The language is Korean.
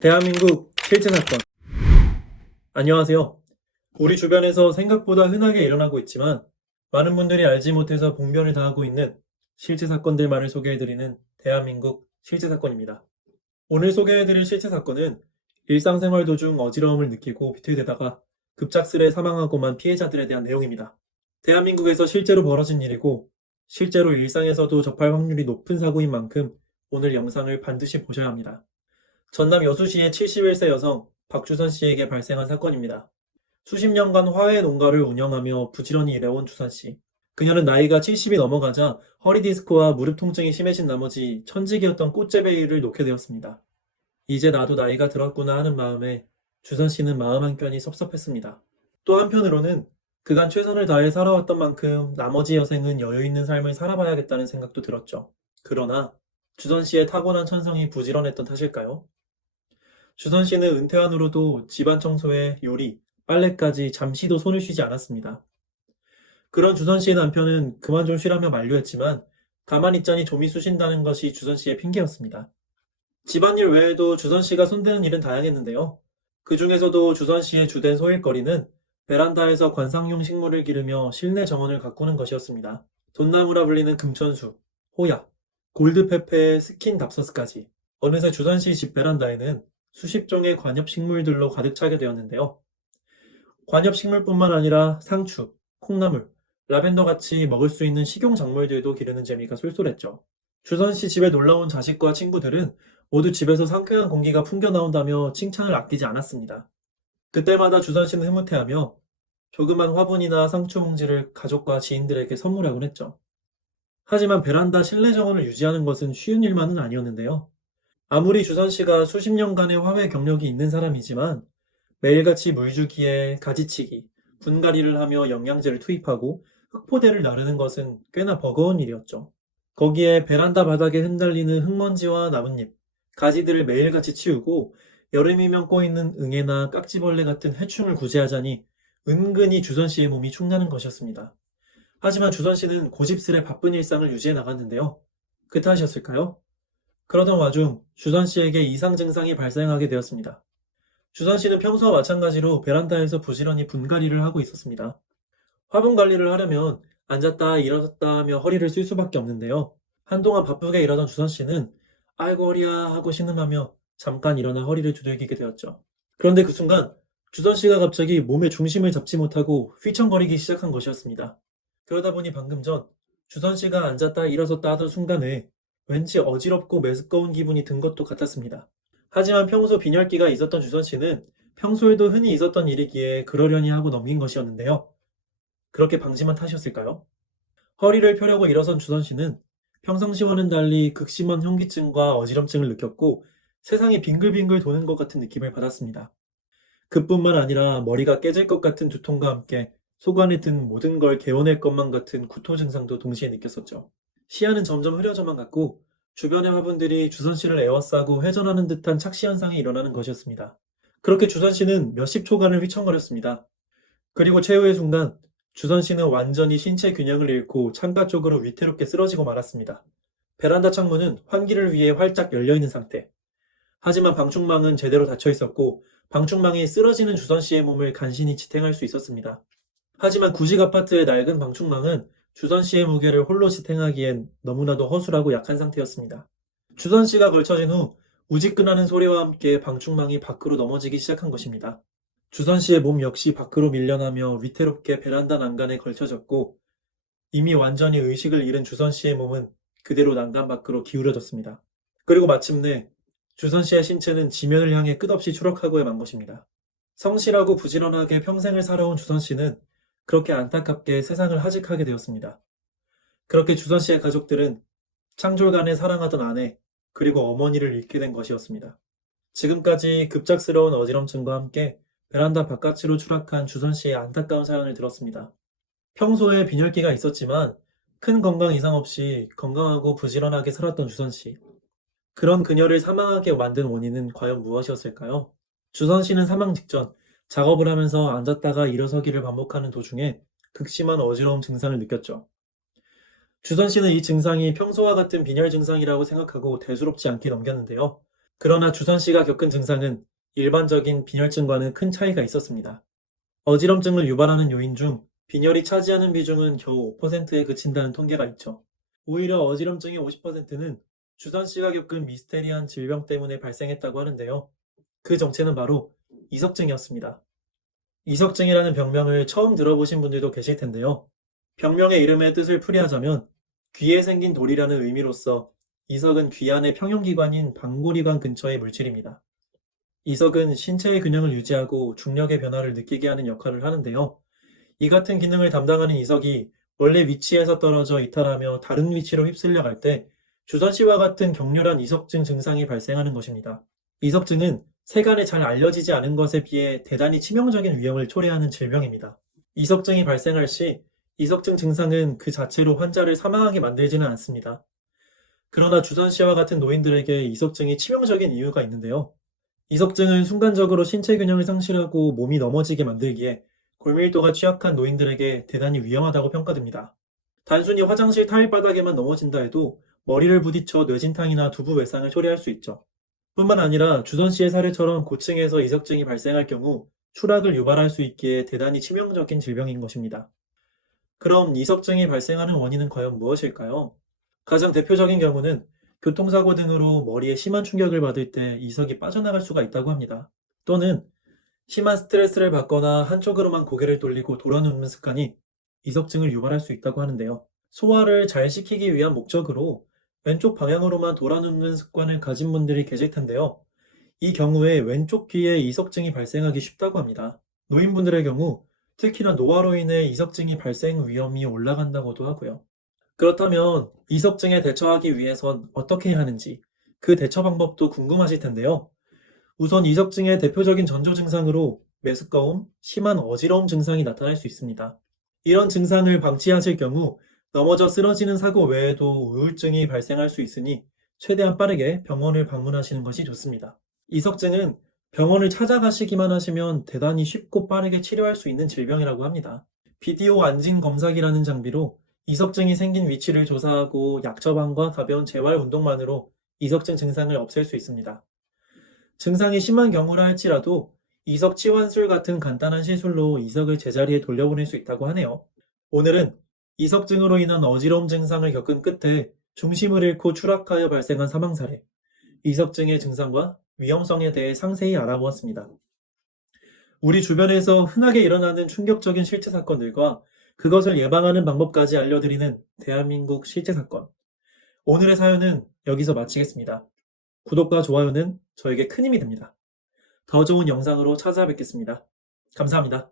대한민국 실제 사건. 안녕하세요. 우리 주변에서 생각보다 흔하게 일어나고 있지만 많은 분들이 알지 못해서 봉변을 당하고 있는 실제 사건들만을 소개해드리는 대한민국 실제 사건입니다. 오늘 소개해드릴 실제 사건은 일상생활 도중 어지러움을 느끼고 비틀대다가 급작스레 사망하고만 피해자들에 대한 내용입니다. 대한민국에서 실제로 벌어진 일이고 실제로 일상에서도 접할 확률이 높은 사고인 만큼 오늘 영상을 반드시 보셔야 합니다. 전남 여수시의 71세 여성 박주선 씨에게 발생한 사건입니다. 수십 년간 화훼 농가를 운영하며 부지런히 일해온 주선 씨. 그녀는 나이가 70이 넘어가자 허리 디스크와 무릎 통증이 심해진 나머지 천직이었던 꽃재배 일을 놓게 되었습니다. 이제 나도 나이가 들었구나 하는 마음에 주선 씨는 마음 한켠이 섭섭했습니다. 또 한편으로는 그간 최선을 다해 살아왔던 만큼 나머지 여생은 여유 있는 삶을 살아봐야겠다는 생각도 들었죠. 그러나 주선 씨의 타고난 천성이 부지런했던 탓일까요? 주선 씨는 은퇴한 후로도 집안 청소에 요리, 빨래까지 잠시도 손을 쉬지 않았습니다. 그런 주선 씨의 남편은 그만 좀 쉬라며 만류했지만 가만히 있자니 좀이 쑤신다는 것이 주선 씨의 핑계였습니다. 집안일 외에도 주선 씨가 손대는 일은 다양했는데요. 그 중에서도 주선 씨의 주된 소일거리는 베란다에서 관상용 식물을 기르며 실내 정원을 가꾸는 것이었습니다. 돈나무라 불리는 금천수, 호야, 골드페페의 스킨답서스까지 어느새 주선 씨 집 베란다에는 수십 종의 관엽식물들로 가득 차게 되었는데요. 관엽식물뿐만 아니라 상추, 콩나물, 라벤더 같이 먹을 수 있는 식용작물들도 기르는 재미가 쏠쏠했죠. 주선 씨 집에 놀러온 자식과 친구들은 모두 집에서 상쾌한 공기가 풍겨나온다며 칭찬을 아끼지 않았습니다. 그때마다 주선 씨는 흐뭇해하며 조그만 화분이나 상추 봉지를 가족과 지인들에게 선물하곤 했죠. 하지만 베란다 실내 정원을 유지하는 것은 쉬운 일만은 아니었는데요. 아무리 주선 씨가 수십 년간의 화훼 경력이 있는 사람이지만 매일같이 물 주기에 가지치기, 분갈이를 하며 영양제를 투입하고 흙포대를 나르는 것은 꽤나 버거운 일이었죠. 거기에 베란다 바닥에 흩날리는 흙먼지와 나뭇잎, 가지들을 매일같이 치우고 여름이면 꼬이는 응애나 깍지벌레 같은 해충을 구제하자니 은근히 주선 씨의 몸이 축나는 것이었습니다. 하지만 주선 씨는 고집스레 바쁜 일상을 유지해 나갔는데요. 그 탓이었을까요? 그러던 와중 주선 씨에게 이상 증상이 발생하게 되었습니다. 주선 씨는 평소와 마찬가지로 베란다에서 부지런히 분갈이를 하고 있었습니다. 화분 관리를 하려면 앉았다 일어섰다 하며 허리를 쓸 수밖에 없는데요. 한동안 바쁘게 일하던 주선 씨는 아이고 허리야 하고 신음하며 잠깐 일어나 허리를 두들기게 되었죠. 그런데 그 순간 주선 씨가 갑자기 몸의 중심을 잡지 못하고 휘청거리기 시작한 것이었습니다. 그러다 보니 방금 전 주선 씨가 앉았다 일어섰다 하던 순간에 왠지 어지럽고 메스꺼운 기분이 든 것도 같았습니다. 하지만 평소 빈혈기가 있었던 주선 씨는 평소에도 흔히 있었던 일이기에 그러려니 하고 넘긴 것이었는데요. 그렇게 방심한 탓이었을까요? 허리를 펴려고 일어선 주선 씨는 평상시와는 달리 극심한 현기증과 어지럼증을 느꼈고 세상이 빙글빙글 도는 것 같은 느낌을 받았습니다. 그뿐만 아니라 머리가 깨질 것 같은 두통과 함께 속 안에 든 모든 걸 개어낼 것만 같은 구토 증상도 동시에 느꼈었죠. 시야는 점점 흐려져만 갔고 주변의 화분들이 주선 씨를 에워싸고 회전하는 듯한 착시 현상이 일어나는 것이었습니다. 그렇게 주선 씨는 몇십 초간을 휘청거렸습니다. 그리고 최후의 순간 주선 씨는 완전히 신체 균형을 잃고 창가 쪽으로 위태롭게 쓰러지고 말았습니다. 베란다 창문은 환기를 위해 활짝 열려있는 상태. 하지만 방충망은 제대로 닫혀 있었고 방충망이 쓰러지는 주선 씨의 몸을 간신히 지탱할 수 있었습니다. 하지만 구식 아파트의 낡은 방충망은 주선 씨의 무게를 홀로 지탱하기엔 너무나도 허술하고 약한 상태였습니다. 주선 씨가 걸쳐진 후 우지끈하는 소리와 함께 방충망이 밖으로 넘어지기 시작한 것입니다. 주선 씨의 몸 역시 밖으로 밀려나며 위태롭게 베란다 난간에 걸쳐졌고 이미 완전히 의식을 잃은 주선 씨의 몸은 그대로 난간 밖으로 기울어졌습니다. 그리고 마침내 주선 씨의 신체는 지면을 향해 끝없이 추락하고야 만 것입니다. 성실하고 부지런하게 평생을 살아온 주선 씨는 그렇게 안타깝게 세상을 하직하게 되었습니다. 그렇게 주선 씨의 가족들은 창졸간에 사랑하던 아내 그리고 어머니를 잃게 된 것이었습니다. 지금까지 급작스러운 어지럼증과 함께 베란다 바깥으로 추락한 주선 씨의 안타까운 사연을 들었습니다. 평소에 빈혈기가 있었지만 큰 건강 이상 없이 건강하고 부지런하게 살았던 주선 씨. 그런 그녀를 사망하게 만든 원인은 과연 무엇이었을까요? 주선 씨는 사망 직전 작업을 하면서 앉았다가 일어서기를 반복하는 도중에 극심한 어지러움 증상을 느꼈죠. 주선 씨는 이 증상이 평소와 같은 빈혈 증상이라고 생각하고 대수롭지 않게 넘겼는데요. 그러나 주선 씨가 겪은 증상은 일반적인 빈혈증과는 큰 차이가 있었습니다. 어지럼증을 유발하는 요인 중 빈혈이 차지하는 비중은 겨우 5%에 그친다는 통계가 있죠. 오히려 어지럼증의 50%는 주선 씨가 겪은 미스테리한 질병 때문에 발생했다고 하는데요. 그 정체는 바로 이석증이었습니다. 이석증이라는 병명을 처음 들어보신 분들도 계실 텐데요. 병명의 이름의 뜻을 풀이하자면 귀에 생긴 돌이라는 의미로서 이석은 귀 안의 평형기관인 방골이관 근처의 물질입니다. 이석은 신체의 균형을 유지하고 중력의 변화를 느끼게 하는 역할을 하는데요. 이 같은 기능을 담당하는 이석이 원래 위치에서 떨어져 이탈하며 다른 위치로 휩쓸려 갈 때 주선 씨와 같은 격렬한 이석증 증상이 발생하는 것입니다. 이석증은 세간에 잘 알려지지 않은 것에 비해 대단히 치명적인 위험을 초래하는 질병입니다. 이석증이 발생할 시 이석증 증상은 그 자체로 환자를 사망하게 만들지는 않습니다. 그러나 주선 씨와 같은 노인들에게 이석증이 치명적인 이유가 있는데요. 이석증은 순간적으로 신체 균형을 상실하고 몸이 넘어지게 만들기에 골밀도가 취약한 노인들에게 대단히 위험하다고 평가됩니다. 단순히 화장실 타일 바닥에만 넘어진다 해도 머리를 부딪혀 뇌진탕이나 두부 외상을 초래할 수 있죠. 뿐만 아니라 주선 씨의 사례처럼 고층에서 이석증이 발생할 경우 추락을 유발할 수 있기에 대단히 치명적인 질병인 것입니다. 그럼 이석증이 발생하는 원인은 과연 무엇일까요? 가장 대표적인 경우는 교통사고 등으로 머리에 심한 충격을 받을 때 이석이 빠져나갈 수가 있다고 합니다. 또는 심한 스트레스를 받거나 한쪽으로만 고개를 돌리고 돌아눕는 습관이 이석증을 유발할 수 있다고 하는데요. 소화를 잘 시키기 위한 목적으로 왼쪽 방향으로만 돌아눕는 습관을 가진 분들이 계실 텐데요. 이 경우에 왼쪽 귀에 이석증이 발생하기 쉽다고 합니다. 노인분들의 경우 특히나 노화로 인해 이석증이 발생 위험이 올라간다고도 하고요. 그렇다면 이석증에 대처하기 위해선 어떻게 해야 하는지 그 대처 방법도 궁금하실 텐데요. 우선 이석증의 대표적인 전조 증상으로 메스꺼움, 심한 어지러움 증상이 나타날 수 있습니다. 이런 증상을 방치하실 경우 넘어져 쓰러지는 사고 외에도 우울증이 발생할 수 있으니 최대한 빠르게 병원을 방문하시는 것이 좋습니다. 이석증은 병원을 찾아가시기만 하시면 대단히 쉽고 빠르게 치료할 수 있는 질병이라고 합니다. 비디오 안진 검사기라는 장비로 이석증이 생긴 위치를 조사하고 약 처방과 가벼운 재활 운동만으로 이석증 증상을 없앨 수 있습니다. 증상이 심한 경우라 할지라도 이석 치환술 같은 간단한 시술로 이석을 제자리에 돌려보낼 수 있다고 하네요. 오늘은 이석증으로 인한 어지러움 증상을 겪은 끝에 중심을 잃고 추락하여 발생한 사망 사례, 이석증의 증상과 위험성에 대해 상세히 알아보았습니다. 우리 주변에서 흔하게 일어나는 충격적인 실제 사건들과 그것을 예방하는 방법까지 알려드리는 대한민국 실제 사건. 오늘의 사연은 여기서 마치겠습니다. 구독과 좋아요는 저에게 큰 힘이 됩니다. 더 좋은 영상으로 찾아뵙겠습니다. 감사합니다.